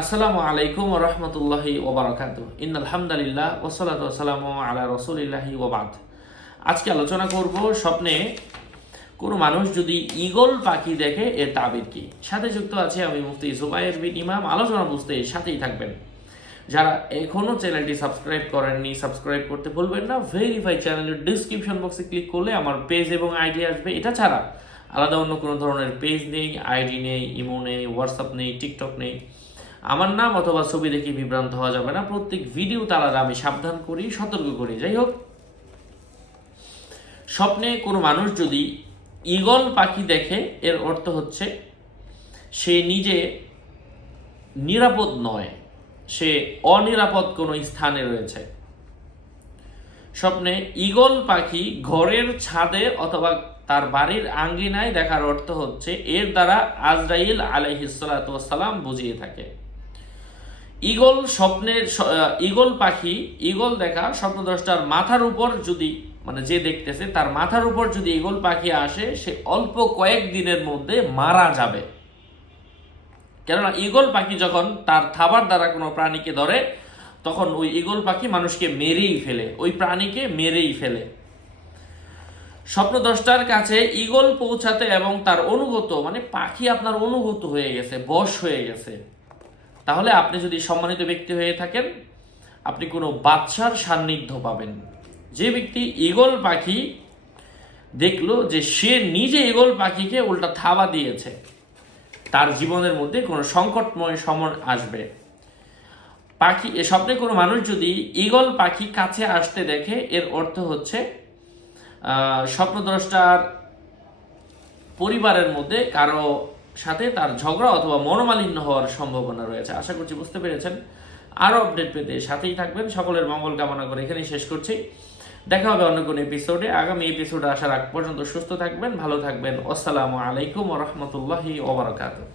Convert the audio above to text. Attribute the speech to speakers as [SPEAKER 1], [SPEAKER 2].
[SPEAKER 1] আসসালামু আলাইকুম রহমতুল্লাহি ওবরাকাত ইন আলহামদুলিল্লাহ ওসলাত ওসালাম আলা রসুলিল্লাহি ওবাদ আজকে আলোচনা করব স্বপ্নে কোনো মানুষ যদি ঈগল পাখি দেখে, এর তাবির কি? সাথে যুক্ত আছে আমি মুফতি জুবাইর বিন ইমাম। আলোচনা বুঝতে সাথেই থাকবেন। যারা এখনও চ্যানেলটি সাবস্ক্রাইব করেননি, সাবস্ক্রাইব করতে ভুলবেন না। ভেরিফাই চ্যানেলের ডিসক্রিপশন বক্সে ক্লিক করলে আমার পেজ এবং আইডি আসবে। এটা ছাড়া আলাদা অন্য কোনো ধরনের পেজ নেই আইডি নেই ইমো নেই হোয়াটসঅ্যাপ নেই টিকটক নেই। আমার নাম অথবা ছবি দেখে বিভ্রান্ত হওয়া যাবে না। প্রত্যেক ভিডিও তারা আমি সাবধান করি, সতর্ক করি। যাই হোক, স্বপ্নে কোনো মানুষ যদি ঈগল পাখি দেখে, এর অর্থ হচ্ছে সে নিজে নিরাপদ নয়। সে অনিরাপদ কোনো স্থানে রয়েছে। স্বপ্নে ঈগল পাখি ঘরের ছাদে অথবা তার বাড়ির আঙ্গিনায় দেখার অর্থ হচ্ছে এর দ্বারা আজরাইল আলহিসালাম বুঝিয়ে থাকে। ঈগল স্বপ্নের ঈগল পাখি, ঈগল দেখা স্বপ্নদ্রষ্টার মাথার উপর যদি মানে যে দেখতেছে, তার মাথার উপর যদি ঈগল পাখি আসে, সে অল্প কয়েক দিনের মধ্যে মারা যাবে। কেননা ঈগল পাখি যখন তার থাবার দ্বারা কোনো প্রাণীকে ধরে, তখন ওই ঈগল পাখি মানুষকে মেরেই ফেলে, ওই প্রাণীকে মেরেই ফেলে। স্বপ্নদ্রষ্টার কাছে ঈগল পৌঁছাতে এবং তার অনুগত মানে পাখি আপনার অনুগত হয়ে গেছে, বশ হয়ে গেছে। তাহলে আপনি যদি সম্মানিত ব্যক্তি হয়ে থাকেন, আপনি কোনো বাদশার সান্নিধ্য পাবেন। যে ব্যক্তি ঈগল পাখি দেখল যে সে নিজে ঈগল পাখিকে উল্টা থাবা দিয়েছে, তার জীবনের মধ্যে কোনো সংকটময় সময় আসবে। পাখি, এ স্বপ্নে কোনো মানুষ যদি ঈগল পাখি কাছে আসতে দেখে, এর অর্থ হচ্ছে স্বপ্নদ্রষ্টার পরিবারের মধ্যে কারও সাথে তার ঝগড়া অথবা মনোমালিন্য হওয়ার সম্ভাবনা রয়েছে। আশা করছি বুঝতে পেরেছেন। আরও আপডেট পেতে সাথেই থাকবেন। সকলের মঙ্গল কামনা করে এখানেই শেষ করছি। দেখা হবে অন্য কোনো এপিসোডে আগামী এপিসোডে আসার আগ পর্যন্ত সুস্থ থাকবেন, ভালো থাকবেন। আসসালামু আলাইকুম রহমতুল্লাহি ওবরাকাতুহ